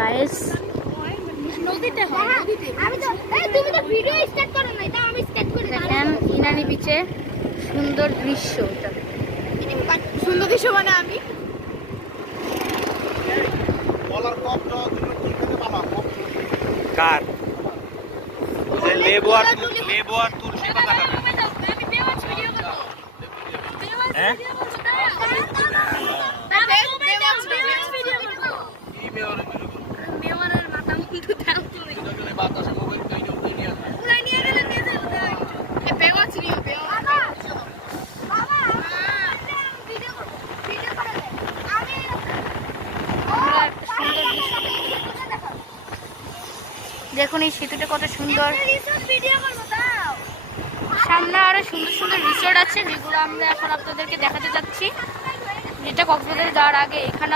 Guys নদীতে হয় নদীতে। আমি তো এই তুমি তো ভিডিও স্টার্ট করো না, এটা আমি স্টার্ট করে দেখেন ইনানি বিচে সুন্দর দৃশ্য এটা। সুন্দর দৃশ্য মানে আমি কার ওই যে লেবু আর তুলসী পাতা খাবে। আমি বেওয়াচ ভিডিও করব। হ্যাঁ বেওয়াচ ভিডিও করব। কি মেয়র মেওয়ারের মাথা মুন্ডু দাও তুই। দুজনে বাতাসে মোবাইল কইনো কইনি আছে। পুরা নিয়ে গেলে নিয়ে যাও তাই। এ বেওয়াচ নিও বেওয়াচ। বাবা আমি ভিডিও করব। ভিডিও করে দে। আমি আমরা একটা সুন্দর দৃশ্য দেখুন, এই সেতুটা কত সুন্দর। রিসোর্ট ভিডিও করব দাও। সামনে আরো সুন্দর সুন্দর রিসোর্ট আছে যেগুলো আমরা এখন আপনাদেরকে দেখাতে যাচ্ছি। যেটা কক্সবাজারে যাওয়ার আগে এখানে